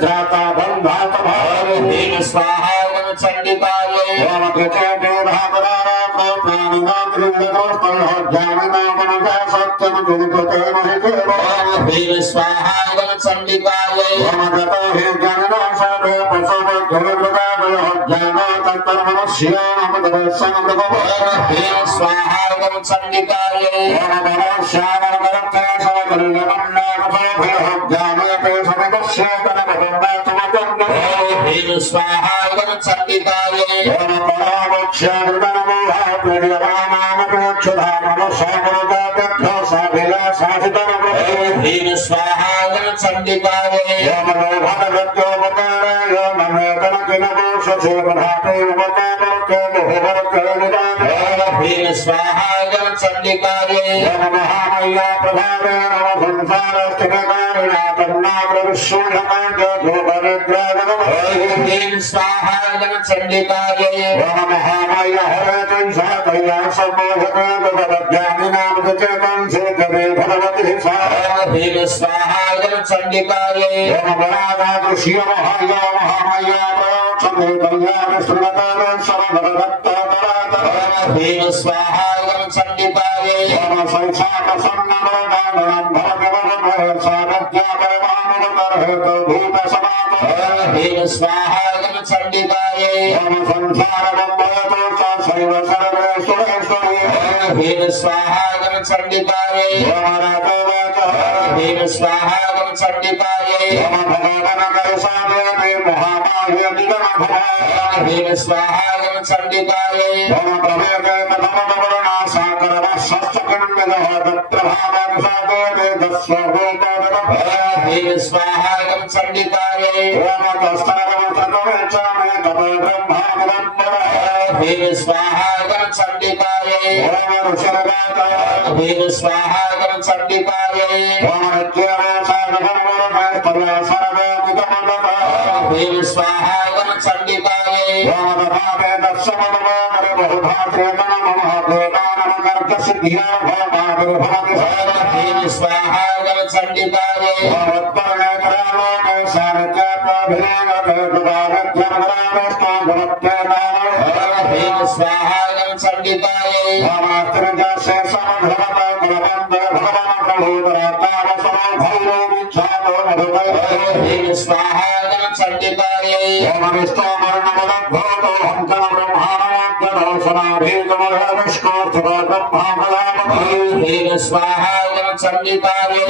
त्राता बंधात भावेन स्वाहा चंडिकाये ओम कृते देवभागरारा प्राणिना त्रिंदकोस्तंभ ज्ञानिना मनसा सत्यम गुरुपते महिते ओम स्वाहा चंडिकाये ओम गतो हि ज्ञानिना सर्वे पशव गुरुपते ज्ञाना तत्तर्मनस्या नमदर्शन प्रभो स्वाहा चंडिकाये ओम मनस्याम नमते सर्वगुरुनमन्ना ज्ञानते समदस्य तनमदन्ना स्वाहा चंडिकाये ओम परामोक्षार्दनमोह प्रियमानामकृच्छधामनसामरदातत्थसाभिलाषासितनमो स्वाहा चंडिकाये ओम भगवत्योपकाराय नमेतनकिनकोषसेवनातेवतामरुक्योमुहवर्करनिदाने स्वाहा चंडिकाये ओम महामय्या प्रभावे नमः संसारस्थितकारिणा तन्नाग्रविश्वोढकार्यधोबरग्रागनमो स्वाहा चंडिकाये ओम महामय्या हरतं सहकया सम्मोहते भगवद्ज्ञानिनामचेतं सेतवे भगवति स्वाहा चंडिकाये ओम वरादादृश्य महाया महामय्या प्रयोक्षमेतया श्रीमतां सर्वभगवत्तरातरातरा स्वाहा चंडिकाये ओम संसारसन्नमोदानं भगवद्भवः सारथ्यापरमानुगतरहेतो भूतसमापः स्वाहा चंडिकाये ओम संसारबन्धयतो सैव सर्वे सुरेश्वरी स्वाहा चंडिकाये ओम रातोवाचः स्वाहा चंडिकाये ओम भगवनकैसादेवी महामायतिगमभवा स्वाहा चंडिकाये ओम प्रवेके प्रथमवर्णा साकरवशस्तकण्डः तत्रभावसादेवी दस्वभूतोदकः स्वाहा चंडिकाये ओम दस्तरवचनवेचामे तपे ब्रह्माविदम्बरः स्वाहा चंडिकाये ओम ऋषिर्गातः स्वाहा चंडिकाये ओम नित्यवासागभर्वरमस्तया सर्वमिदमदतः स्वाहा चंडिकाये ओम दधामे दर्शमदवामरे बहुधात्रेतनमहादेवानमकर्कसिद्धिया भवमाविर्भवति स्वाहा चंडिकाये ओम उत्पन्नेतरालोके सानिध्यात्वाभिलेगते दुदारज्ञमरावेष्टागुणत्वेदानः स्वाहा चंडिकाये ओम अस्त्रिजस्य समभवता गुणवन्दे भगवान् प्रभुतरातावसरो भैरो विख्यातो मधुभैः स्वाहा चंडिकाये ओम विष्णुवर्णमदद्भूतो हंसः ब्रह्माणोऽग्रदो सनाभीतमो विष्णोऽर्थतो ब्रह्माफलामभिः स्वाहा चंडिकाये